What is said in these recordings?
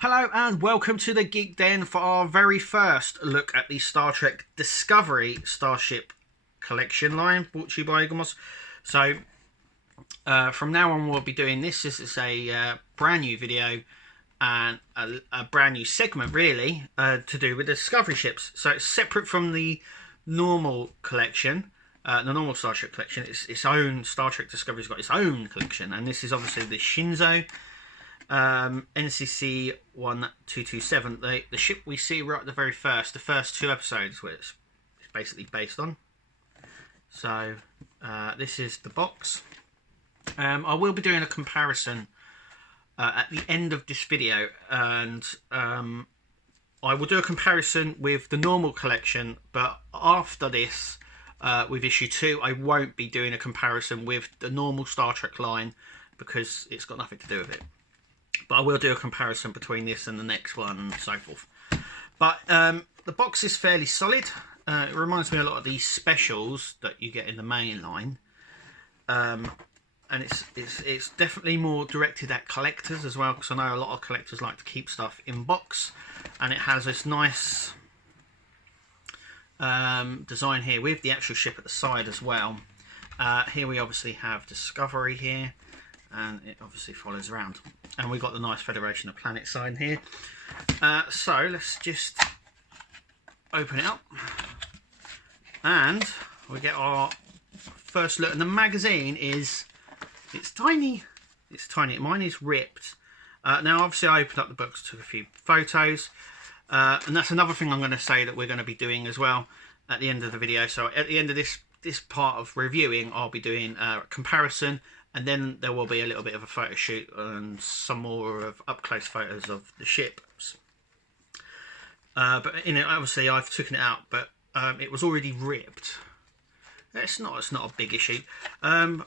Hello and welcome to the Geek Den for our very first look at the Star Trek Discovery Starship Collection line, brought to you by Igamos. So from now on we'll be doing this. This is a brand new video and a brand new segment really to do with the Discovery ships. So it's separate from the normal collection, the normal Starship collection. It's its own. Star Trek Discovery's got its own collection, and this is obviously the Shenzhou NCC-1227, the ship we see right at the very first, the first two episodes, which it's basically based on. So this is the box. I will be doing a comparison at the end of this video, and I will do a comparison with the normal collection, but after this with issue 2 I won't be doing a comparison with the normal Star Trek line because it's got nothing to do with it. But I will do a comparison between this and the next one and so forth. But the box is fairly solid. It reminds me a lot of these specials that you get in the main line. And it's definitely more directed at collectors as well, because I know a lot of collectors like to keep stuff in box. And it has this nice design here with the actual ship at the side as well. Here we obviously have Discovery here, and it obviously follows around. And we've got the nice Federation of Planets sign here. So let's just open it up. And we get our first look. And the magazine is, it's tiny. It's tiny. Mine is ripped. Now obviously I opened up the books, took a few photos. And that's another thing I'm going to say that we're going to be doing as well at the end of the video. So at the end of this part of reviewing, I'll be doing a comparison. And then there will be a little bit of a photo shoot and some more of up-close photos of the ships. But in it, obviously, I've taken it out, but it was already ripped. It's not a big issue. The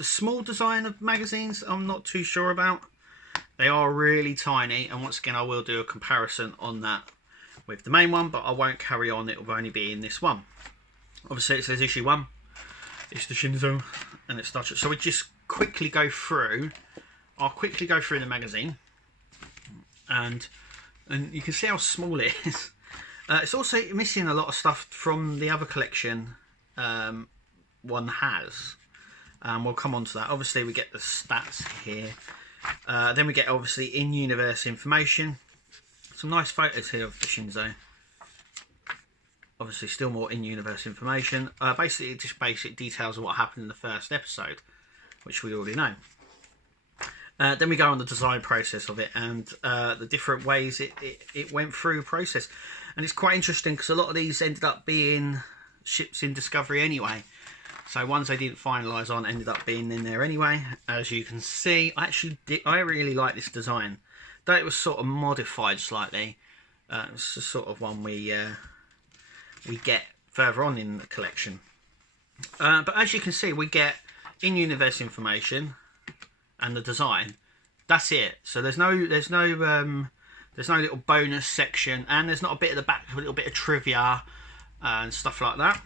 small design of magazines, I'm not too sure about. They are really tiny, and once again, I will do a comparison on that with the main one, but I won't carry on. It will only be in this one. Obviously, it says issue 1. It's the Shenzhou, and it starts. So we just quickly go through. I'll quickly go through the magazine, and you can see how small it is. It's also missing a lot of stuff from the other collection one has. We'll come on to that. Obviously, we get the stats here. Then we get obviously in-universe information. Some nice photos here of the Shenzhou. Obviously still more in-universe information. Basically just basic details of what happened in the first episode, which we already know. Then we go on the design process of it and the different ways it went through process. And it's quite interesting because a lot of these ended up being ships in Discovery anyway. So ones they didn't finalise on ended up being in there anyway. As you can see, I really like this design. Though it was sort of modified slightly. It's the sort of one we get further on in the collection. But as you can see, we get in-universe information and the design. That's it. So there's no little bonus section, and there's not a bit at the back, a little bit of trivia and stuff like that.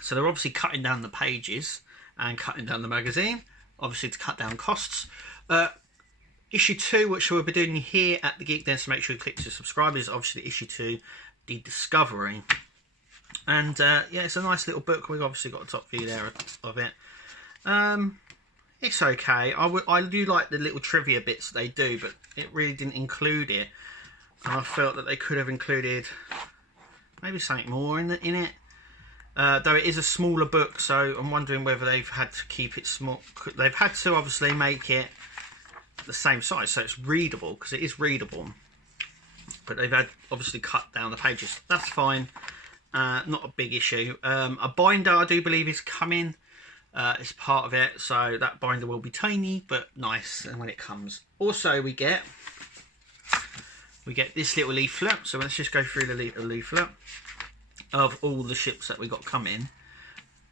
So they're obviously cutting down the pages and cutting down the magazine, obviously to cut down costs. Issue 2, which we'll be doing here at the Geek Den, so make sure you click to subscribe, is obviously issue 2, the Discovery. And yeah, it's a nice little book. We've obviously got a top view there of it. It's okay. I do like the little trivia bits they do, but it really didn't include it. And I felt that they could have included maybe something more in it. Though it is a smaller book, so I'm wondering whether they've had to keep it small. They've had to obviously make it the same size, so it's readable, because it is readable. But they've had obviously cut down the pages. That's fine. Not a big issue. A binder, I do believe, is coming. It's part of it, so that binder will be tiny but nice. And when it comes, also we get this little leaflet. So let's just go through the leaflet of all the ships that we got coming,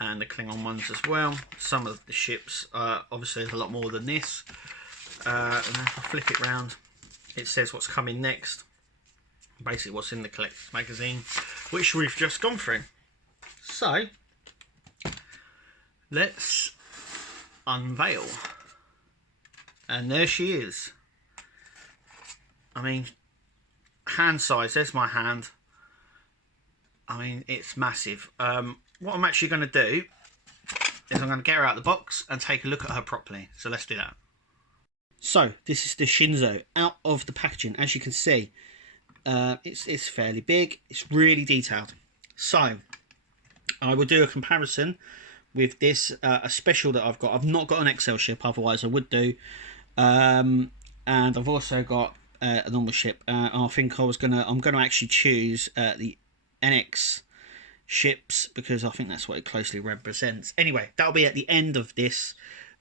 and the Klingon ones as well. Some of the ships, obviously there's a lot more than this. And if I flip it round, it says what's coming next. Basically what's in the collector's magazine, which we've just gone through. So let's unveil. And there she is. I mean, hand size, there's my hand. I mean, it's massive. What I'm actually going to do is I'm going to get her out of the box and take a look at her properly. So let's do that. So this is the Shenzhou out of the packaging. As you can see, it's fairly big. It's really detailed. So I will do a comparison with this, a special that I've got. I've not got an XL ship, otherwise I would do. And I've also got a normal ship. I think I'm gonna actually choose the NX ships, because I think that's what it closely represents. Anyway, that'll be at the end of this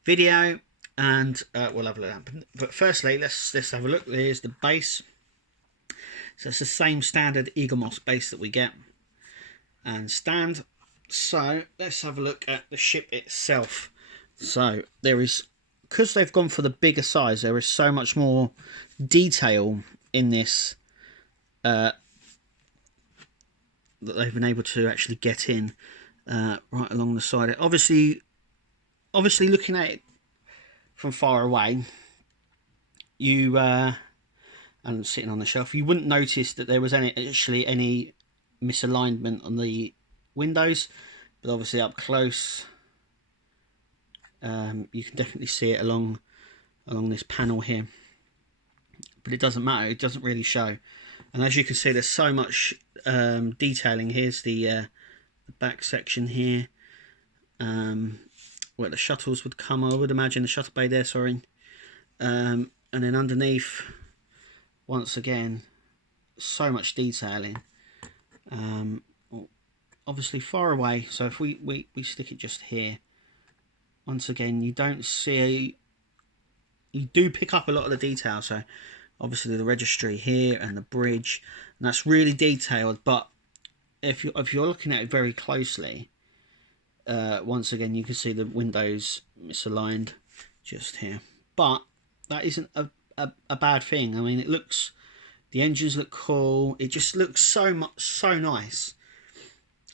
video, and we'll have a look at that. But firstly, let's have a look. There's the base. So it's the same standard Eaglemoss base that we get and stand. So let's have a look at the ship itself. So there is, because they've gone for the bigger size, there is so much more detail in this that they've been able to actually get in right along the side. Obviously looking at it from far away, you and sitting on the shelf, you wouldn't notice that there was actually any misalignment on the windows, but obviously up close you can definitely see it along this panel here, but it doesn't matter, it doesn't really show. And as you can see, there's so much detailing. Here's the back section here, where the shuttles would come, I would imagine, the shuttle bay there, sorry. And then underneath, once again, so much detailing. Obviously far away, so if we stick it just here, once again, you don't see, you do pick up a lot of the detail. So obviously the registry here and the bridge, and that's really detailed. But if you're looking at it very closely, once again, you can see the windows misaligned just here. But that isn't a bad thing. I mean, it looks, the engines look cool. It just looks so nice.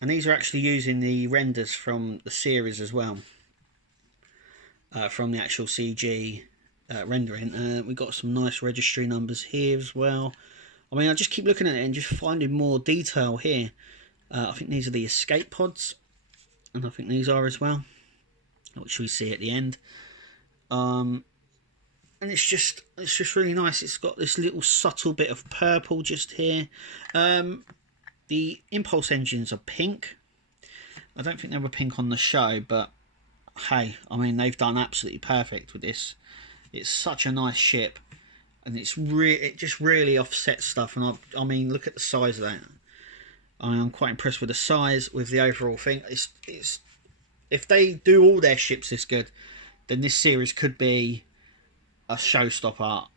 And these are actually using the renders from the series as well, from the actual CG rendering. We've got some nice registry numbers here as well. I mean, I just keep looking at it and just finding more detail here. I think these are the escape pods, and I think these are as well, which we see at the end. And it's just really nice. It's got this little subtle bit of purple just here. The impulse engines are pink. I don't think they were pink on the show, but hey, I mean, they've done absolutely perfect with this. It's such a nice ship, and it just really offsets stuff. And I mean, look at the size of that. I'm quite impressed with the size, with the overall thing. It's if they do all their ships this good, then this series could be a showstopper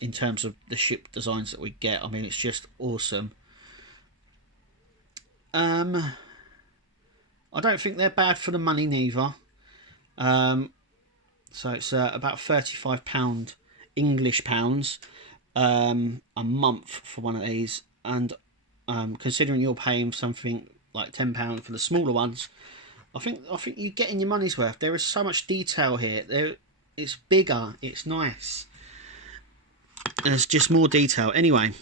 in terms of the ship designs that we get. I mean, it's just awesome. I don't think they're bad for the money neither. So it's about £35 English pounds a month for one of these, and considering you're paying something like £10 for the smaller ones, I think you're getting your money's worth. There is so much detail here. It's bigger, it's nice, and there's just more detail. Anyway,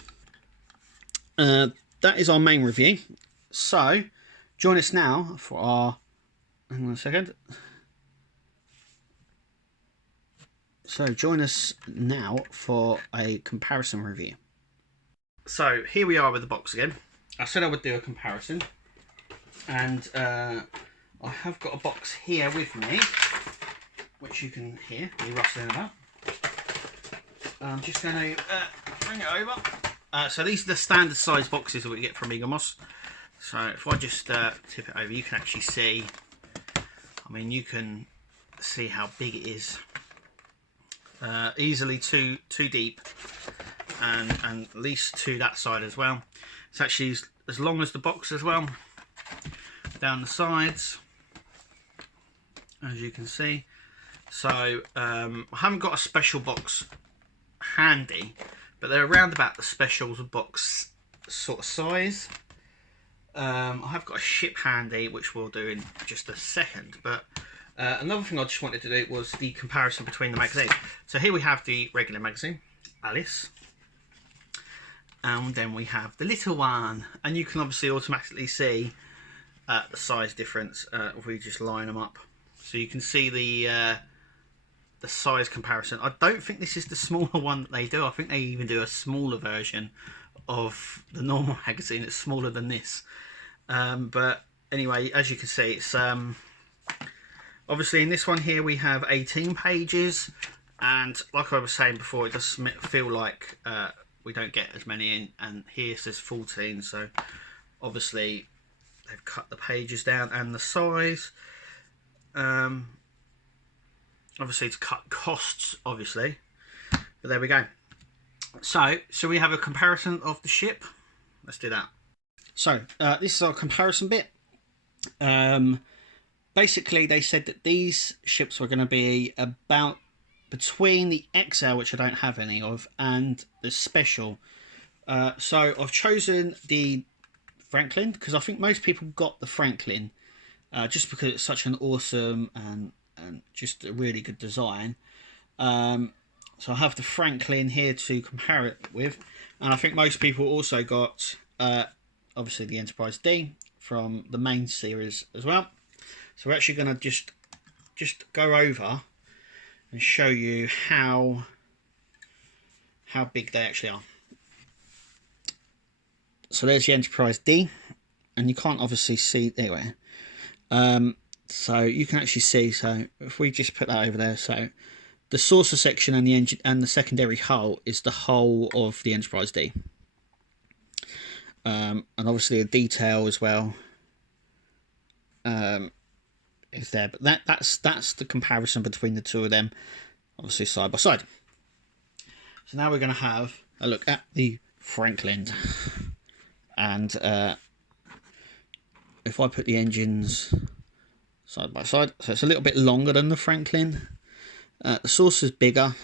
that is our main review. So join us now for our, hang on a second. So join us now for a comparison review. So here we are with the box again. I said I would do a comparison, and I have got a box here with me, which you can hear me rustling about. I'm just going to bring it over. So these are the standard size boxes that we get from Eaglemoss. So if I just tip it over, you can actually see I mean, you can see how big it is. Easily two deep, and at least two that side as well. It's actually as long as the box as well, down the sides, as you can see. So I haven't got a special box handy, but they're around about the specials box sort of size. I have got a ship handy, which we'll do in just a second, but another thing I just wanted to do was the comparison between the magazines. So here we have the regular magazine, Alice, and then we have the little one, and you can obviously automatically see the size difference if we just line them up. So you can see the size comparison. I don't think this is the smaller one that they do. I think they even do a smaller version of the normal magazine. It's smaller than this. But anyway, as you can see, it's obviously in this one here we have 18 pages, and like I was saying before, it does feel like we don't get as many in, and here it says 14, so obviously they've cut the pages down and the size, obviously to cut costs, obviously, but there we go. So we have a comparison of the ship. Let's do that. So this is our comparison bit. Basically, they said that these ships were going to be about between the XL, which I don't have any of, and the special. So I've chosen the Franklin because I think most people got the Franklin just because it's such an awesome and just a really good design. So I have the Franklin here to compare it with, and I think most people also got obviously the Enterprise D from the main series as well. So we're actually going to just go over and show you how big they actually are. So there's the Enterprise D, and you can't obviously see anyway. So you can actually see. So if we just put that over there, so the saucer section and the engine and the secondary hull is the whole of the Enterprise D, and obviously the detail as well is there. But that's the comparison between the two of them, obviously side by side. So now we're going to have a look at the Franklin, and if I put the engines side by side, so it's a little bit longer than the Franklin. The saucer's bigger,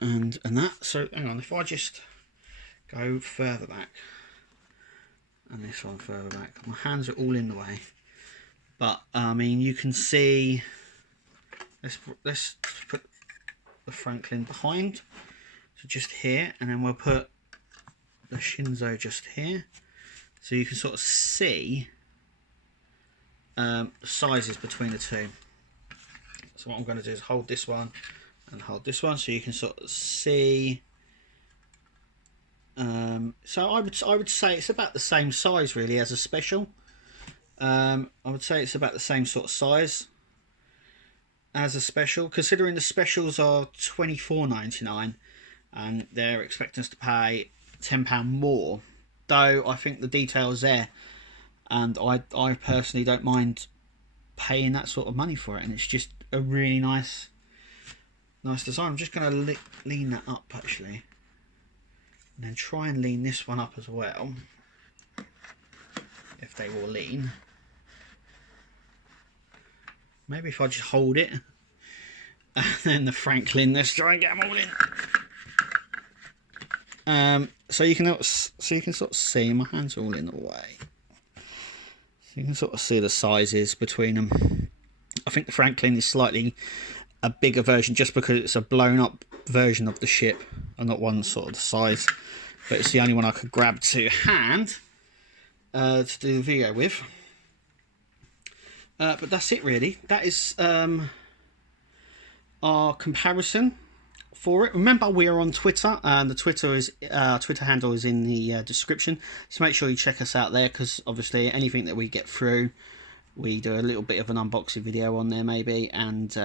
and that. So hang on, if I just go further back, and this one further back, my hands are all in the way. But I mean, you can see. Let's put the Franklin behind, so just here, and then we'll put the Shenzhou just here, so you can sort of see the sizes between the two. So what I'm going to do is hold this one and hold this one, so you can sort of see. So I would say it's about the same size really as a special. I would say it's about the same sort of size as a special, considering the specials are $24.99 and they're expecting us to pay £10 more. Though I think the detail's there, and I personally don't mind paying that sort of money for it, and it's just a really nice design. I'm just going to lean that up actually, and then try and lean this one up as well, if they will lean. Maybe if I just hold it, and then the Franklin, let's try and get them all in. So you can sort of see my hands are all in the way. So you can sort of see the sizes between them. I think the Franklin is slightly a bigger version, just because it's a blown up version of the ship, and not one sort of the size. But it's the only one I could grab to hand to do the video with. But that's it really. That is our comparison for it. Remember, we are on Twitter, and the Twitter handle is in the description, so make sure you check us out there, because obviously anything that we get through, we do a little bit of an unboxing video on there maybe, and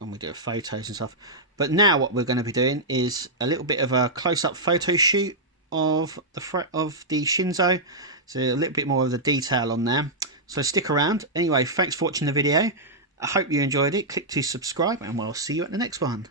we do photos and stuff. But now what we're going to be doing is a little bit of a close-up photo shoot of the Shenzhou, so a little bit more of the detail on there. So stick around. Anyway, thanks for watching the video. I hope you enjoyed it. Click to subscribe and we'll see you at the next one.